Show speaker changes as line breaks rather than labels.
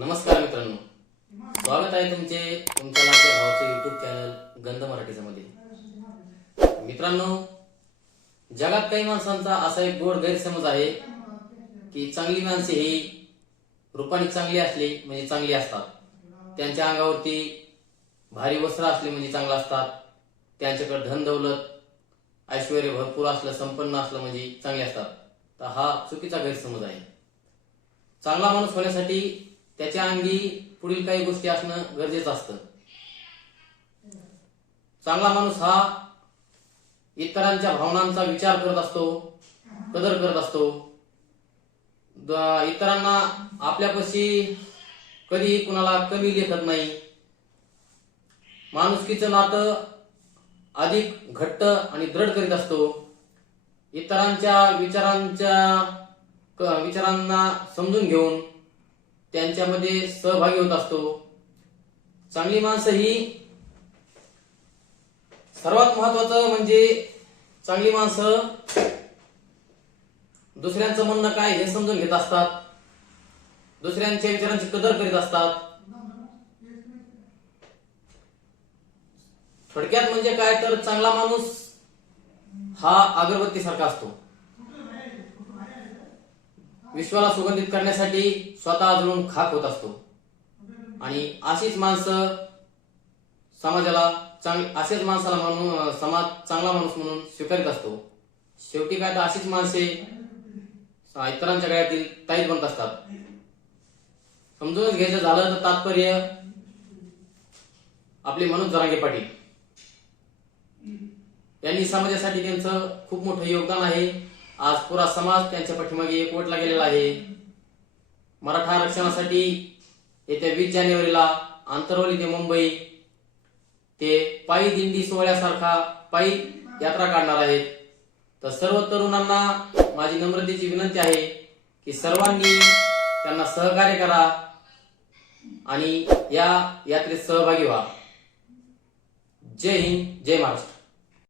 नमस्कार मित्रांनो. स्वागत आहे तुमचे तुमच्या लाडक्या भावाचे युट्यूब चॅनल गंध मराठीचं मध्ये मित्रांनो जगात काही माणसांचा असा एक गोड गैरसमज आहे की चांगली माणसे ही रूपाने चांगली असली म्हणजे चांगली असतात. त्यांच्या अंगावरती भारी वस्त्र असले म्हणजे चांगलं असतात. त्यांच्याकडे धन दौलत ऐश्वर भरपूर असलं संपन्न असलं म्हणजे चांगले असतात. तर हा चुकीचा गैरसमज आहे. चांगला माणूस होण्यासाठी त्याच्या अंगी पुढील काही गोष्टी असणं गरजेचं असतं. चांगला माणूस हा इतरांच्या भावनांचा विचार करत असतो कदर करत असतो. इतरांना आपल्यापाशी कधी कुणाला कमी लेखत नाही. माणुसकीचं नातं अधिक घट्ट आणि दृढ करीत असतो. इतरांच्या विचारांच्या विचारांना समजून घेऊन त्यांच्यामध्ये सहभागी होत असतो. चांगली माणसं ही सर्वात महत्वाचं म्हणजे चांगली माणसं दुसऱ्यांचं म्हणणं काय हे समजून घेत असतात. दुसऱ्यांच्या विचारांची कदर करीत असतात. थोडक्यात म्हणजे काय? तर चांगला माणूस हा अगरबत्ती सारखा असतो. विश्वाला सुगंधित करण्यासाठी स्वतः जळून खाक होत असतो. आणि अशीच माणसं समाजाला चांग असेच माणसाला म्हणून समाज चांगला माणूस म्हणून स्वीकारत असतो. शेवटी काय तर अशीच माणसे इतरांच्या गळ्यातील ताईत बनत असतात. समजूनच घ्यायचं झालं तर तात्पर्य आपले मनोज जरांगे पाटील. यांनी समाजासाठी त्यांचं खूप मोठं योगदान आहे. आज पुरा समाज त्यांच्या पाठीमागे एकवटला गेलेला आहे. मराठा आरक्षणासाठी येत्या वीस जानेवारीला आंतरवली ते मुंबई ते पायी दिंडी सोहळ्यासारखा पायी यात्रा काढणार आहेत. तर सर्व तरुणांना माझी नम्रतेची विनंती आहे की सर्वांनी त्यांना सहकार्य करा आणि या यात्रेत सहभागी व्हा. जय हिंद जय महाराष्ट्र.